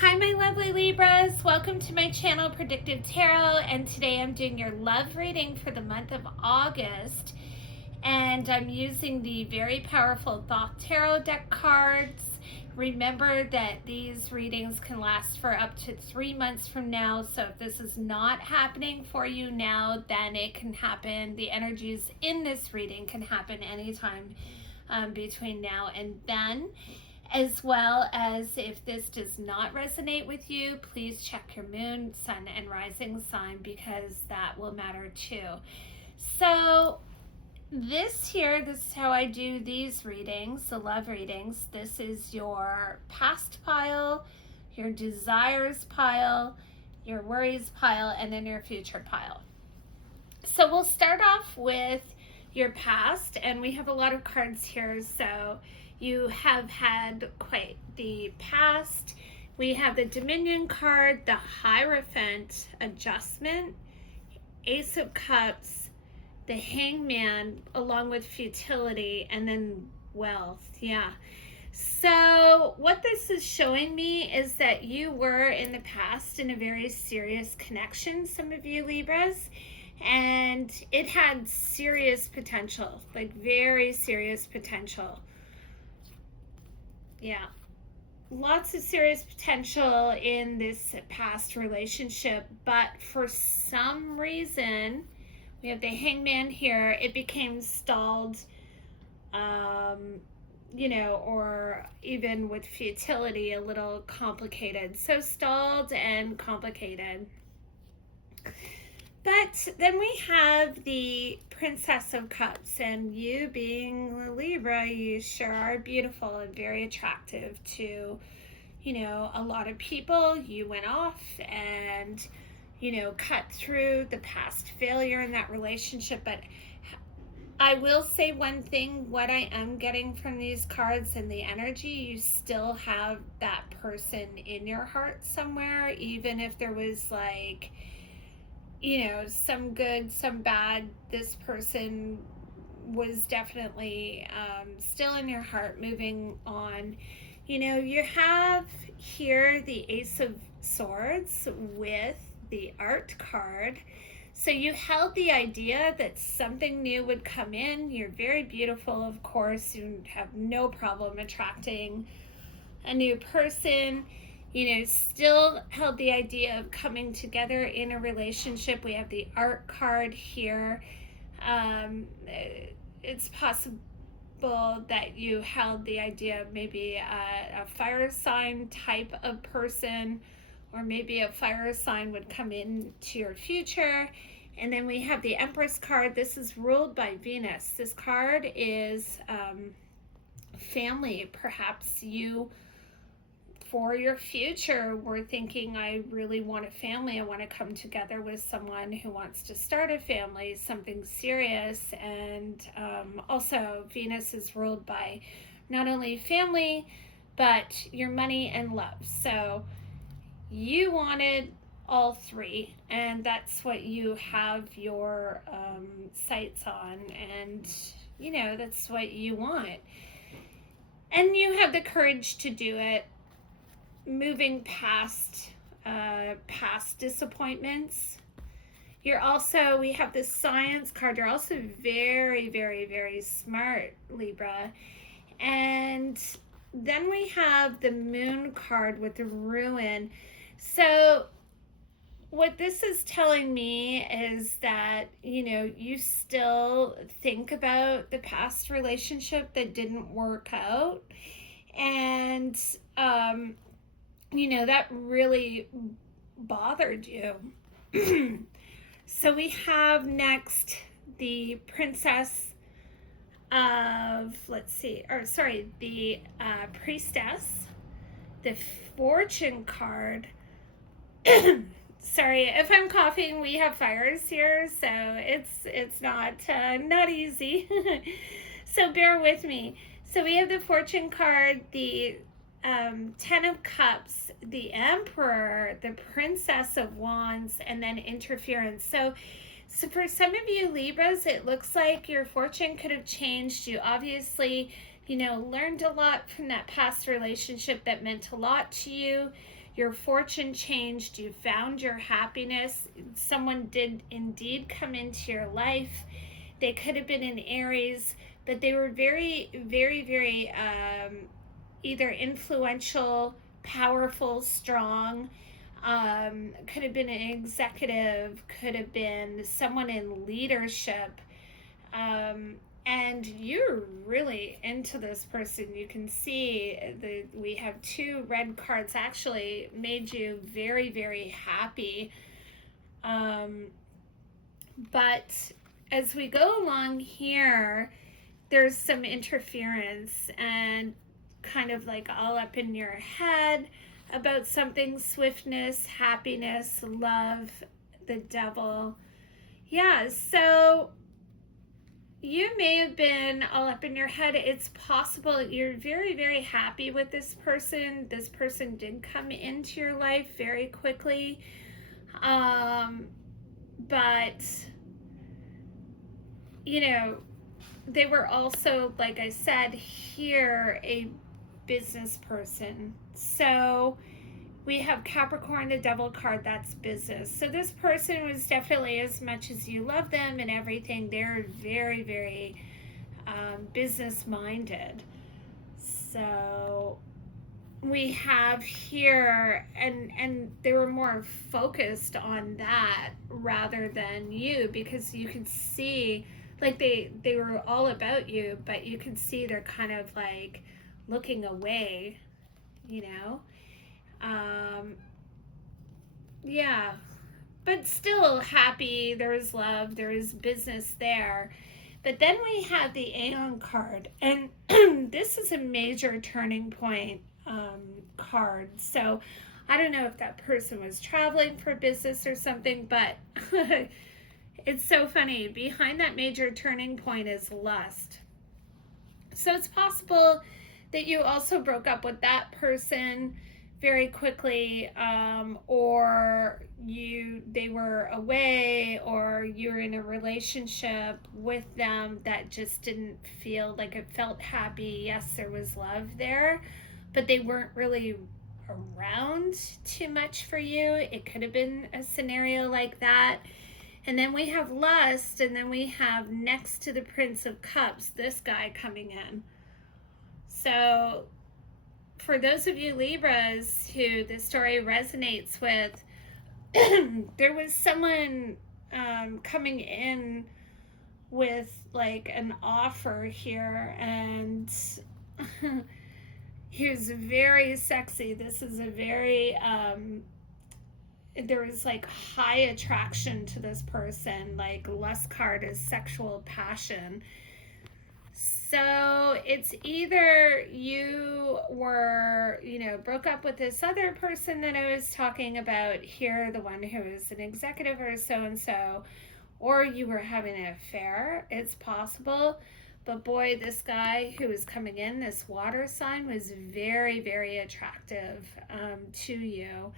Hi my lovely Libras, welcome to my channel Predictive Tarot, and today I'm doing your love reading for the month of August, and I'm using the very powerful Thoth Tarot deck cards. Remember that these readings can last for up to 3 months from now, so if this is not happening for you now, then it can happen. The energies in this reading can happen anytime between now and then. As well as, if this does not resonate with you, please check your moon, sun, and rising sign, because that will matter too. So this is how I do these readings, the love readings. This is your past pile, your desires pile, your worries pile, and then your future pile. So we'll start off with your past, and we have a lot of cards here, so you have had quite the past. We have the Dominion card, the Hierophant, Adjustment, Ace of Cups, the Hangman, along with Futility, and then Wealth. Yeah. So what this is showing me is that you were in the past in a very serious connection, some of you Libras, and it had serious potential, like very serious potential. Yeah, lots of serious potential in this past relationship, but for some reason, we have the Hangman here, it became stalled, or even with Futility, a little complicated. So stalled and complicated. But then we have the Princess of Cups, and you being Libra, you sure are beautiful and very attractive to, a lot of people. You went off and, cut through the past failure in that relationship. But I will say one thing, what I am getting from these cards and the energy, you still have that person in your heart somewhere, even if there was like, some good, some bad. This person was definitely still in your heart, moving on. You have here the Ace of Swords with the Art card. So you held the idea that something new would come in. You're very beautiful, of course. You have no problem attracting a new person. Still held the idea of coming together in a relationship. We have the Art card here. It's possible that you held the idea of maybe a fire sign type of person, or maybe a fire sign would come into your future. And then we have the Empress card. This is ruled by Venus. This card is family. Perhaps you, for your future, we're thinking, I really want a family. I want to come together with someone who wants to start a family, something serious. And also Venus is ruled by not only family, but your money and love. So you wanted all three, and that's what you have your sights on, and that's what you want. And you have the courage to do it, moving past disappointments. We have the Science card. You're also very, very, very smart, Libra. And then we have the Moon card with the Ruin. So what this is telling me is that, you still think about the past relationship that didn't work out. And, that really bothered you. So we have next the Princess of, the Priestess, the Fortune card. Sorry if I'm coughing, we have fires here, so it's not easy. So bear with me. So we have the Fortune card, the Ten of Cups, the Emperor, the Princess of Wands, and then Interference. So for some of you Libras, it looks like your fortune could have changed. You obviously, learned a lot from that past relationship that meant a lot to you. your fortune changed, you found your happiness. Someone did indeed come into your life. They could have been in Aries, but they were very, very, very either influential, powerful, strong. Could have been an executive, could have been someone in leadership. And you're really into this person. You can see we have 2 red cards actually made you very, very happy. But as we go along here, there's some interference and kind of like all up in your head about something: swiftness, happiness, love, the devil. Yeah, so you may have been all up in your head. It's possible you're very, very happy with this person. This person did come into your life very quickly. But, you know, they were also, like I said, here, a business person. So we have Capricorn, the devil card, that's business. So this person was definitely, as much as you love them and everything, they're very, very business minded. So we have here, and they were more focused on that rather than you, because you can see, like, they were all about you, but you can see they're kind of like looking away, you know. Yeah, but still happy. There is love, there is business there. But then we have the Aeon card, and this is a major turning point card. So I don't know if that person was traveling for business or something, but it's so funny. Behind that major turning point is lust. So it's possible that you also broke up with that person very quickly, or they were away, or you were in a relationship with them that just didn't feel like it felt happy. Yes, there was love there, but they weren't really around too much for you. It could have been a scenario like that. And then we have lust, and then we have, next to the Prince of Cups, this guy coming in. So for those of you Libras who the story resonates with, there was someone coming in with like an offer here, and he was very sexy. This is a very there was like high attraction to this person. Like, lust card is sexual passion. So it's either you were, broke up with this other person that I was talking about here, the one who is an executive or so-and-so, or you were having an affair. It's possible. But boy, this guy who was coming in, this water sign, was very, very attractive to you.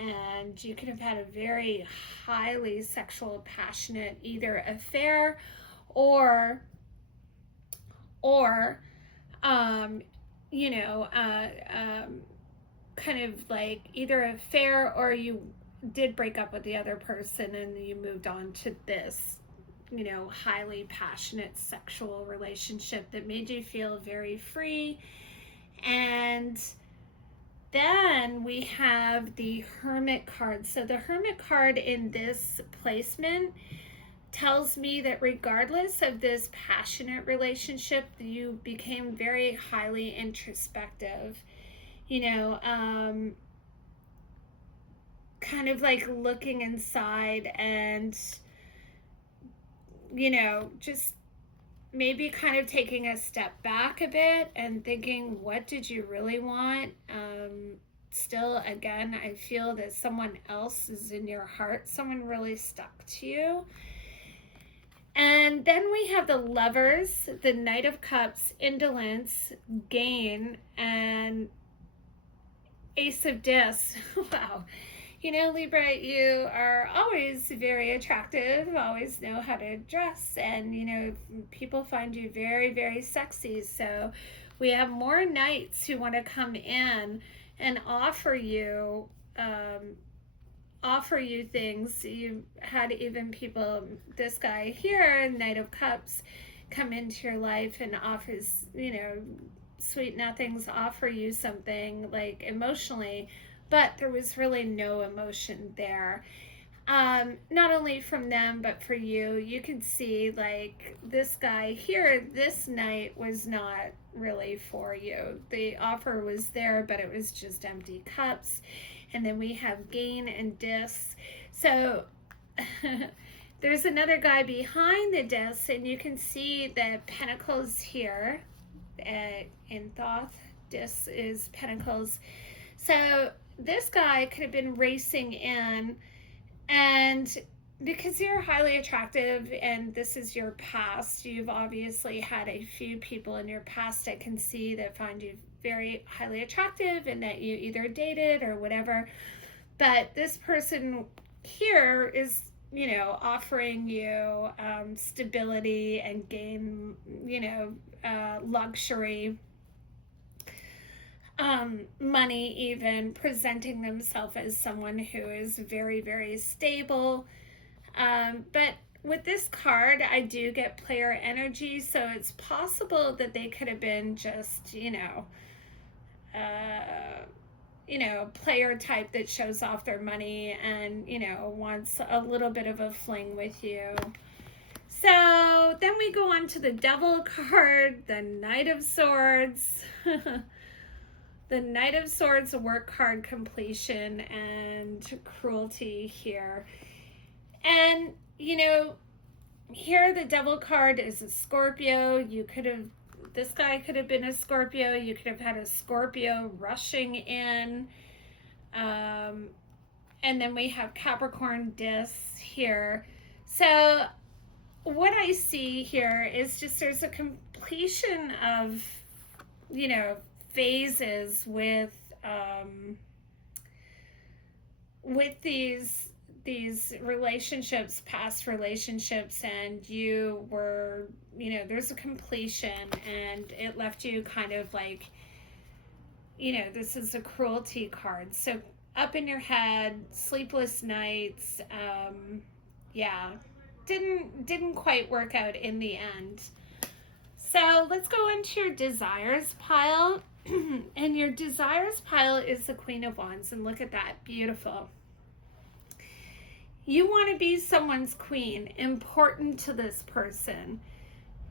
And you could have had a very highly sexual, passionate either affair or kind of like either affair, or you did break up with the other person and you moved on to this, highly passionate sexual relationship that made you feel very free. And then we have the Hermit card. So the Hermit card in this placement tells me that regardless of this passionate relationship, you became very highly introspective, kind of like looking inside and, just maybe kind of taking a step back a bit and thinking, what did you really want? Still, again, I feel that someone else is in your heart. Someone really stuck to you. And then we have the Lovers, the Knight of Cups, indolence, gain, and Ace of Discs. Wow. Libra, you are always very attractive, always know how to dress, and, people find you very, very sexy. So we have more knights who want to come in and offer you things. You had even people, this guy here, Knight of Cups, come into your life and offers, you know, sweet nothings, offer you something like emotionally, but there was really no emotion there. Not only from them, but for you. You can see like this guy here, this night was not really for you. The offer was there, but it was just empty cups. And then we have gain and dis. So there's another guy behind the dis, and you can see the pentacles here in Thoth. Dis is pentacles. So this guy could have been racing in, and because you're highly attractive and this is your past, you've obviously had a few people in your past I can see that find you very highly attractive and that you either dated or whatever. But this person here is, you know, offering you stability and gain, you know, luxury, money, even presenting themselves as someone who is very, very stable. But with this card, I do get player energy, so it's possible that they could have been just, player type that shows off their money and, you know, wants a little bit of a fling with you. So then we go on to the Devil card, the Knight of Swords. The Knight of Swords, a work card, completion, and cruelty here. And, you know, here the Devil card is a Scorpio. This guy could have been a Scorpio. You could have had a Scorpio rushing in. And then we have Capricorn dis here. So what I see here is just there's a completion of, you know, phases with these relationships, past relationships, and you were, you know, there's a completion, and it left you kind of like, you know, this is a cruelty card. So up in your head, sleepless nights, yeah, didn't quite work out in the end. So let's go into your desires pile. And your desires pile is the Queen of Wands, and look at that, beautiful. You want to be someone's queen, important to this person.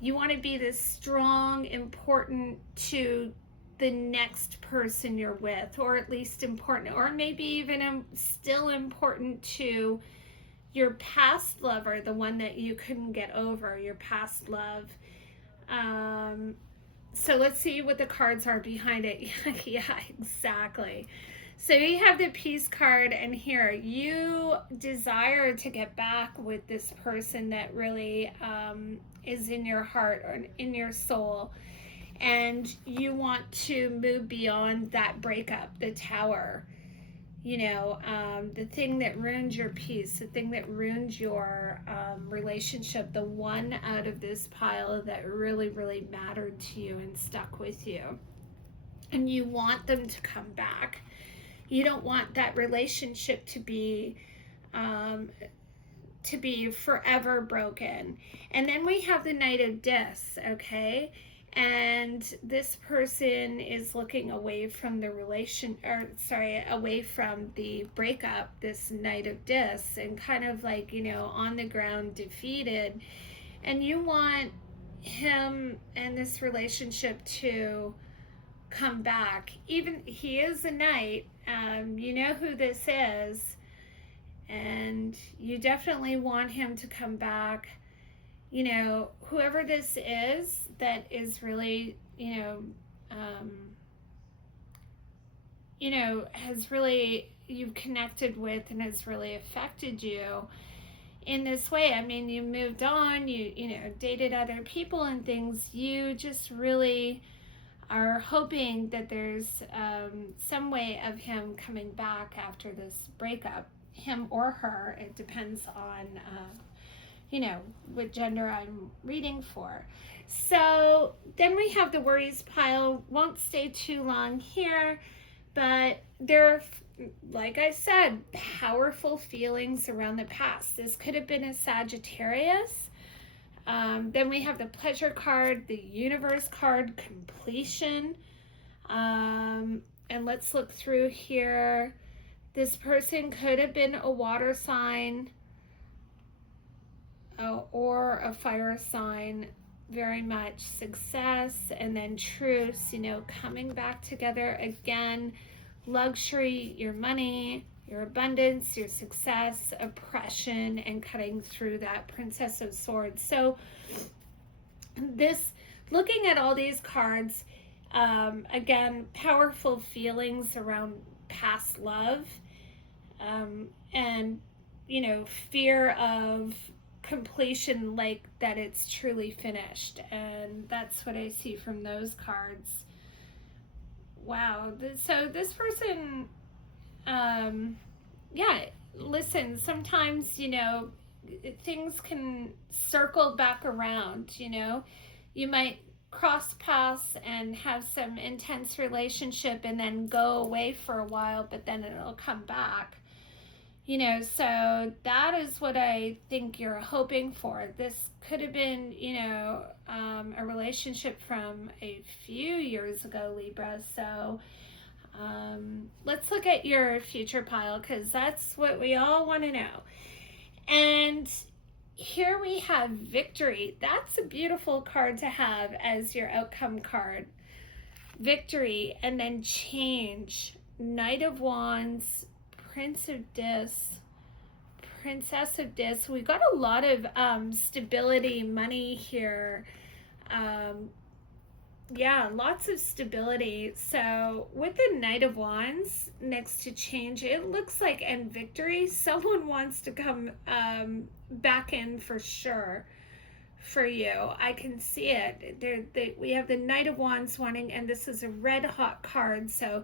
You want to be this strong, important to the next person you're with, or at least important, or maybe even still important to your past lover, the one that you couldn't get over, your past love. So let's see what the cards are behind it. Yeah, exactly. So you have the Peace card, and here you desire to get back with this person that really is in your heart or in your soul, and you want to move beyond that breakup, the Tower. You know, the thing that ruined your peace, the thing that ruined your relationship, the one out of this pile that really, really mattered to you and stuck with you. And you want them to come back. You don't want that relationship to be forever broken. And then we have the Knight of Dis, okay? And this person is looking away from the away from the breakup, this Knight of Dis, and kind of like, you know, on the ground, defeated. And you want him and this relationship to come back. Even he is a knight, you know who this is, and you definitely want him to come back. You know, whoever this is that is really, has really, you've connected with and has really affected you in this way. I mean, you moved on, you know, dated other people and things. You just really are hoping that there's some way of him coming back after this breakup, him or her. It depends on what gender I'm reading for. So then we have the worries pile. Won't stay too long here, But there are, like I said, powerful feelings around the past. This could have been a Sagittarius. Then we have the pleasure card, the universe card, completion. And let's look through here. This person could have been a water sign or a fire sign. Very much success, and then truce, coming back together again. Luxury, your money, your abundance, your success, oppression, and cutting through that Princess of Swords. So this, looking at all these cards, again, powerful feelings around past love, and fear of completion, like that it's truly finished. And that's what I see from those cards. Wow. So this person, listen, sometimes things can circle back around. You might cross paths and have some intense relationship and then go away for a while, but then it'll come back. So that is what I think you're hoping for. This could have been, a relationship from a few years ago, Libra. So let's look at your future pile, because that's what we all want to know. And here we have victory. That's a beautiful card to have as your outcome card. Victory, and then change. Knight of Wands, Prince of Discs, Princess of Discs. We got a lot of stability, money here. Lots of stability. So with the Knight of Wands next to change, it looks like, and victory, someone wants to come back in for sure for you. I can see it. We have the Knight of Wands wanting, and this is a red hot card, so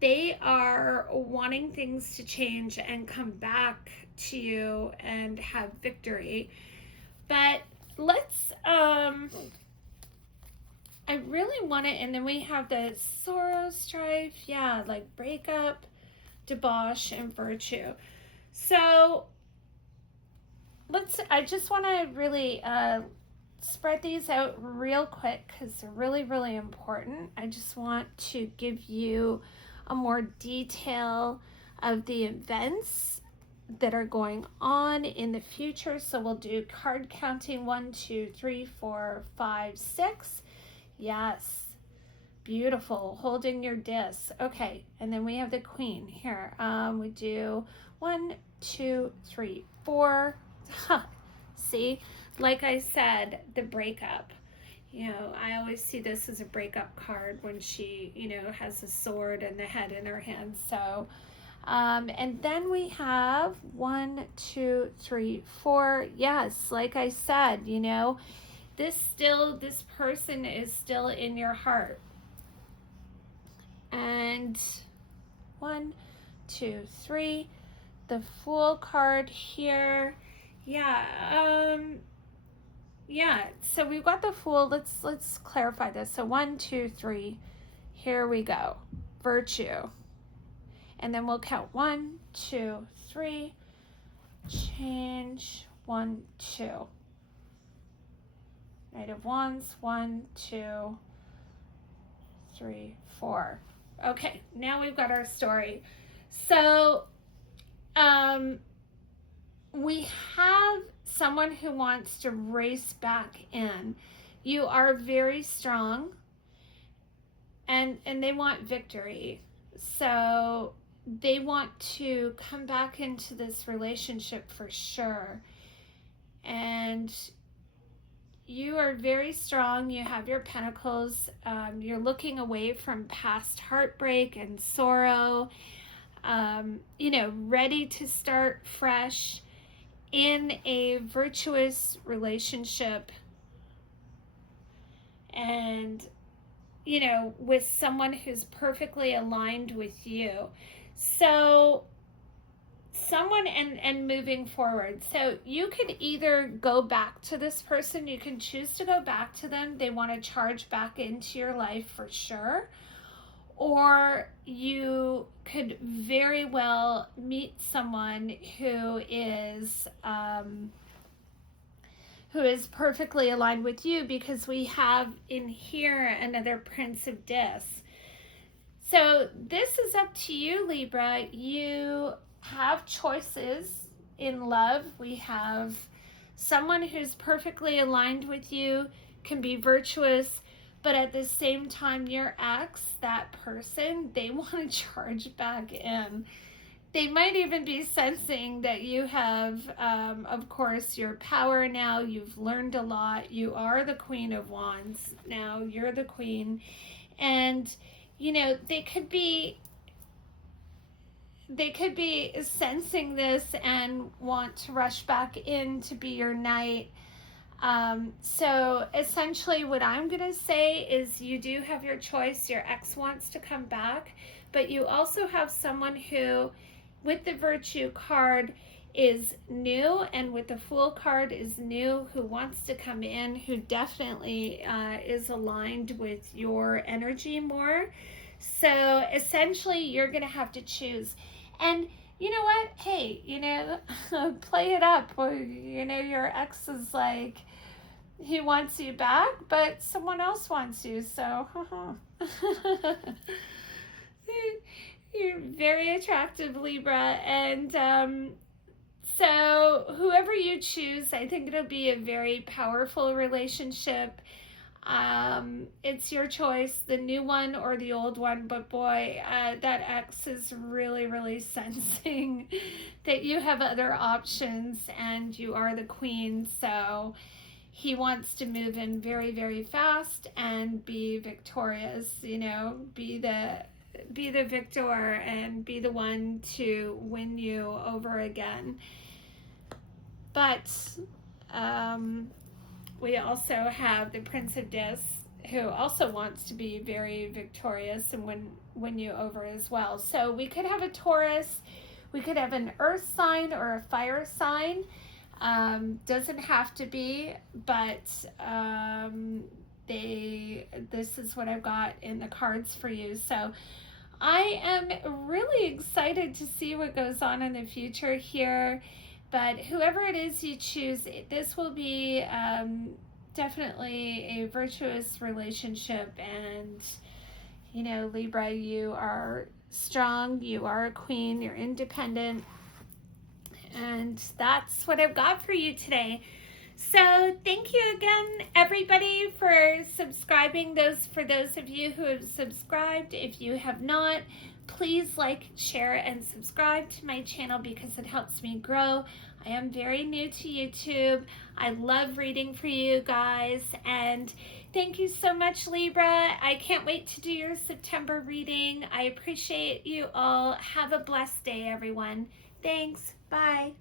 they are wanting things to change and come back to you and have victory. But let's, I really want it. And then we have the sorrow, strife, like breakup, debauch, and virtue. So I just want to really spread these out real quick, because they're really, really important. I just want to give you a more detail of the events that are going on in the future. So we'll do card counting 1, 2, 3, 4, 5, 6. Yes, beautiful. Holding your disc. Okay, and then we have the Queen here. We do 1, 2, 3, 4. See, like I said, the breakup. I always see this as a breakup card when she, has a sword and the head in her hand. So, and then we have 1, 2, 3, 4. Yes, like I said, this person is still in your heart. And 1, 2, 3, the Fool card here. So we've got the Fool. Let's clarify this. So 1, 2, 3. Here we go. Virtue. And then we'll count 1, 2, 3. Change. 1, 2. Knight of Wands. 1, 2, 3, 4. Okay, now we've got our story. So we have someone who wants to race back in. You are very strong, and they want victory. So they want to come back into this relationship for sure. And you are very strong. You have your pentacles. You're looking away from past heartbreak and sorrow, ready to start fresh in a virtuous relationship, and with someone who's perfectly aligned with you. So someone, and moving forward. So you could either go back to this person, you can choose to go back to them. They want to charge back into your life for sure. or you could very well meet someone who is perfectly aligned with you, because we have in here another Prince of Discs. So this is up to you, Libra. You have choices in love. We have someone who's perfectly aligned with you, can be virtuous, but at the same time, your ex, that person, they want to charge back in. They might even be sensing that you have, of course, your power now. You've learned a lot. You are the Queen of Wands now. You're the Queen. And, you know, they could be sensing this and want to rush back in to be your knight. So essentially what I'm going to say is you do have your choice. Your ex wants to come back, but you also have someone who, with the Virtue card, is new, and with the Fool card is new, who wants to come in, who definitely is aligned with your energy more. So essentially you're going to have to choose. And you know what? Hey, you know, play it up. Or, you know, your ex is like, he wants you back, but someone else wants you. So, you're very attractive, Libra. And so whoever you choose, I think it'll be a very powerful relationship. It's your choice, the new one or the old one, but boy, that ex is really, really sensing that you have other options and you are the queen. So he wants to move in very, very fast and be victorious, you know, be the victor and be the one to win you over again. But we also have the Prince of Discs, who also wants to be very victorious and win you over as well. So we could have a Taurus, we could have an earth sign or a fire sign. Doesn't have to be, but this is what I've got in the cards for you. So I am really excited to see what goes on in the future here. But whoever it is you choose, this will be definitely a virtuous relationship. And, you know, Libra, you are strong, you are a queen, you're independent. And that's what I've got for you today. So thank you again, everybody, for subscribing. For those of you who have subscribed, if you have not, please like, share, and subscribe to my channel because it helps me grow. I am very new to YouTube. I love reading for you guys, and thank you so much, Libra. I can't wait to do your September reading. I appreciate you all. Have a blessed day, everyone. Thanks. Bye.